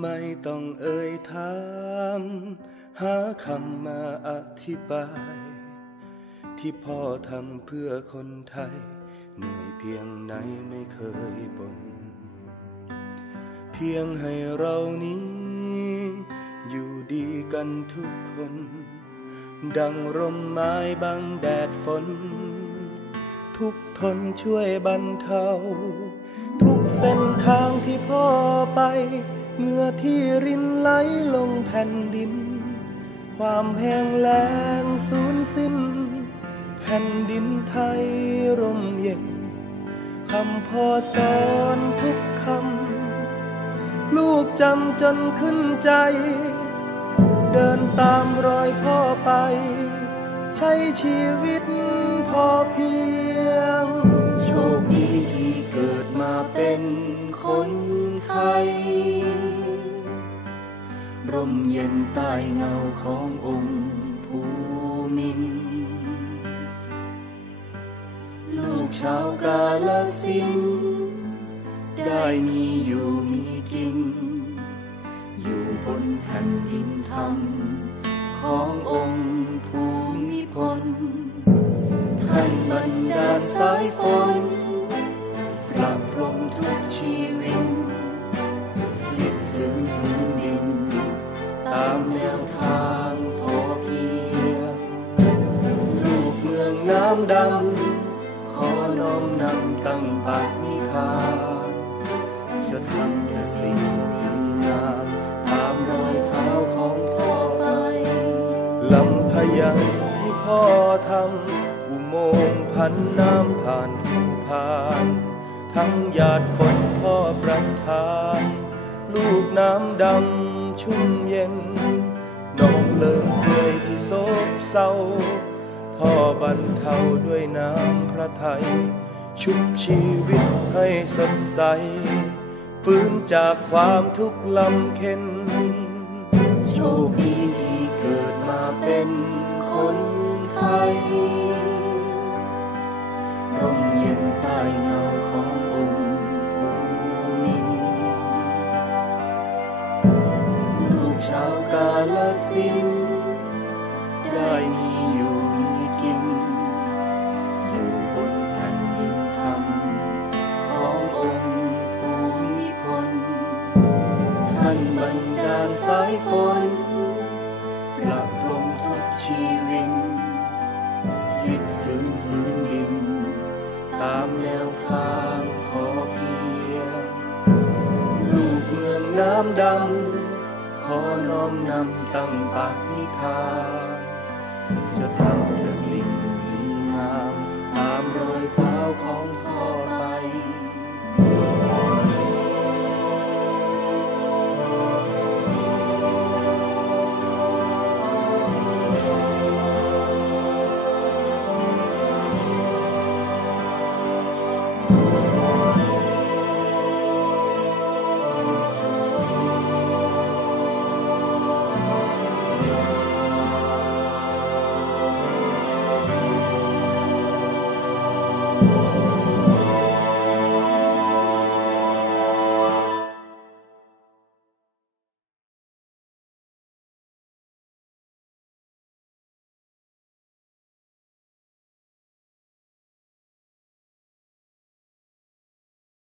ไม่ต้องเอ่ยถาม หาคำมาอธิบาย ที่พ่อทำเพื่อคนไทย เหนื่อยเพียงไหนไม่เคยบน่นเพียงให้เรานี้ อยู่ดีกันทุกคน ดังร่มไม้บังแดดฝน ทุกทนช่วยบรรเทา ทุกเส้นทางที่พ่อไป เงื่อที่รินไหลลงแผ่นดิน ความแห้งแล้งสูญสิ้น แผ่นดินไทยร่มเย็นคำพ่อสอนทุกคำ ลูกจำจนขึ้นใจ เดินตามรอยพ่อไป ใช้ชีวิตพอเพียง โชคดีที่เกิดมาเป็นคนไทย ร่มเย็นใต้เงาขององค์ภูมิน ลูกชาวกาลสิน ได้มีอยู่มีกิน อยู่บนแผ่นดินธรรม ขององค์ภูมิพลท่านบรรดาลสายฝนามแนวทางพอเพียงลูกเมืองน้ำดำ ขอน้อมนำตั้งปากนิทานจะทำแต่สิ่งดีงามตามรอยเท้าของพ่อไปลำพยังที่พ่อทำอุโมงค์พันน้ำผ่านภูพาน ทั้งหยาดฝนพ่อประทาน ลูกน้ำดำชุ่มเย็น ดองเลิมเคยที่โศกเศร้าพ่อบรรเทาด้วยน้ำพระทัยชุบชีวิตให้สดใสฟื้นจากความทุกข์ลำเค็นโชคดีที่เกิดมาเป็นคนไทย กาลสิน ได้มีอยู่มีกิน อยู่บนแผ่นดินธรรม ขององค์ภูมิพล ท่านบรรดาลสายฝนประพรมทุกชีวิตพลิกฟื้นพื้นดิน ตามแนวทางพอเพียง ลูกเมืองน้ำดำ ขอน้อมนำตั้งปากนิทานจะทำแต่สิ่ง